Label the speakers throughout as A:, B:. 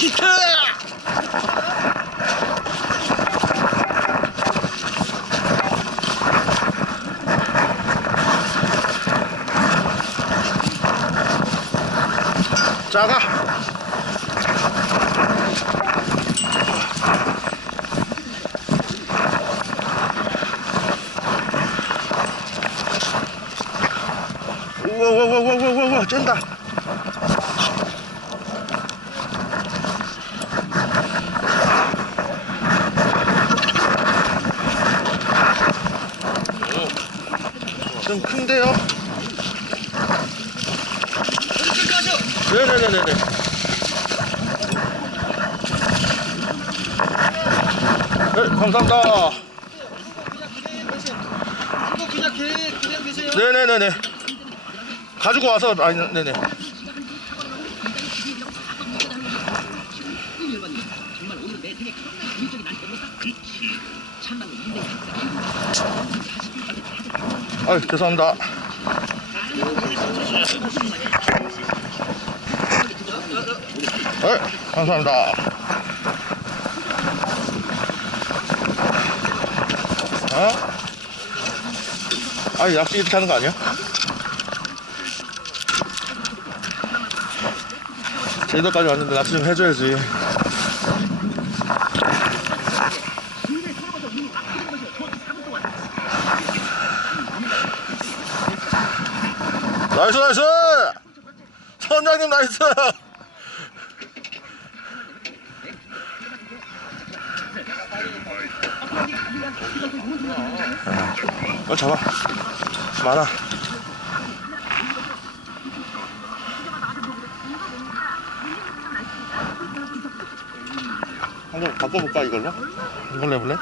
A: 키트! 작아! 좀 큰데요? 네네네네네. 네, 감사합니다. 네네네네. 가지고 와서, 아니, 네네. 아유, 죄송합니다. 네, 감사합니다. 어? 아, 약속 이렇게 하는 거 아니야? 제주도까지 왔는데 낚시 좀 해줘야지. 나이스 나이스! 선장님 나이스! 어 잡아 많아 한번 바꿔볼까 이걸로? 이걸로 해볼래?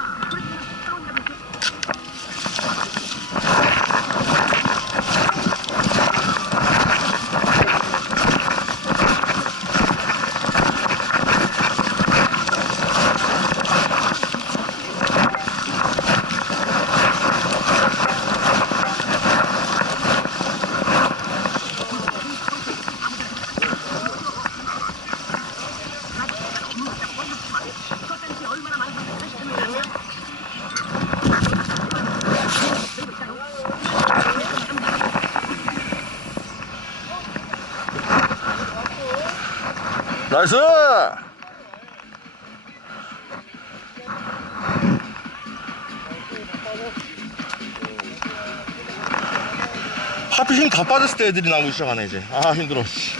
A: 나이스! 하필 힘 다 빠졌을 때 애들이 나오기 시작하네 이제 아 힘들어 씨.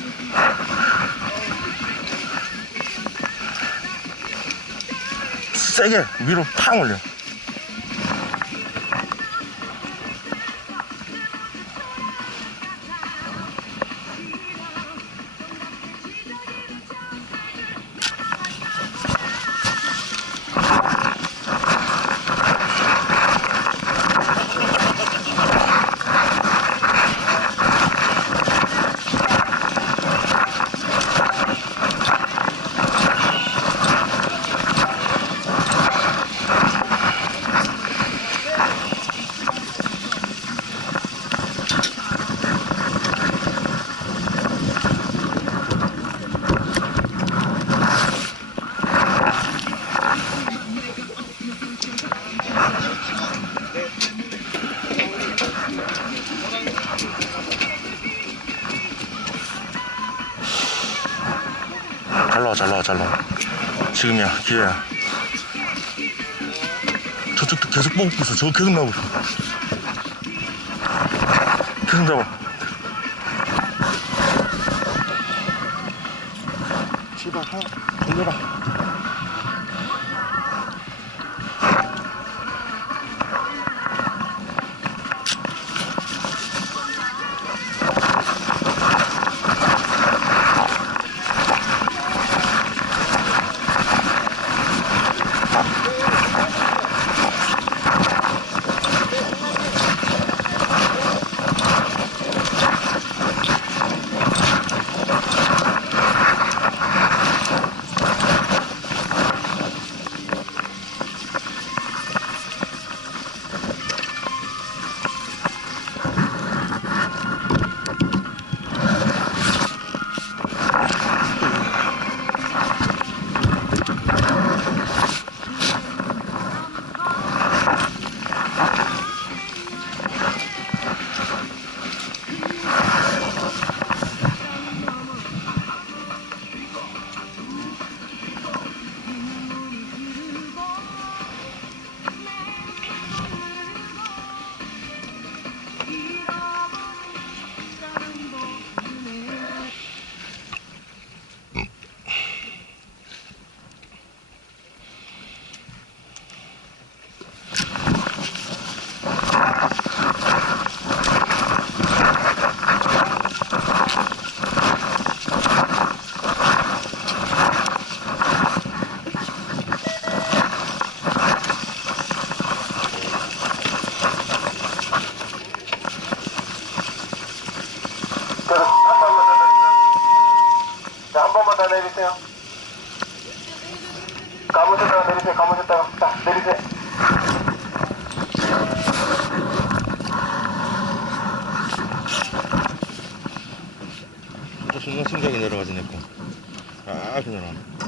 A: 세게 위로 팍 올려 잘 나와 잘 나와 잘 나와. 지금이야 기회야. 저쪽도 계속 뽑고 있어. 저거 계속 나오고 있어 계속 잡아 제발 하나 돌려라
B: 다 내리세요. 감으셨다가 내리세요. 감으셨다가 자 내리세요.
A: 또 순간 심장이 내려가지 내 거. 아 그냥.
B: 내려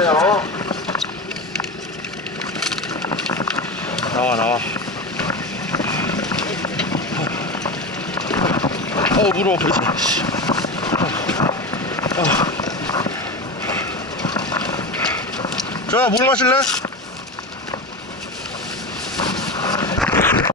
B: 가세요.
A: 나와 나와. 어. 씨. 어. 자, 물 마실래?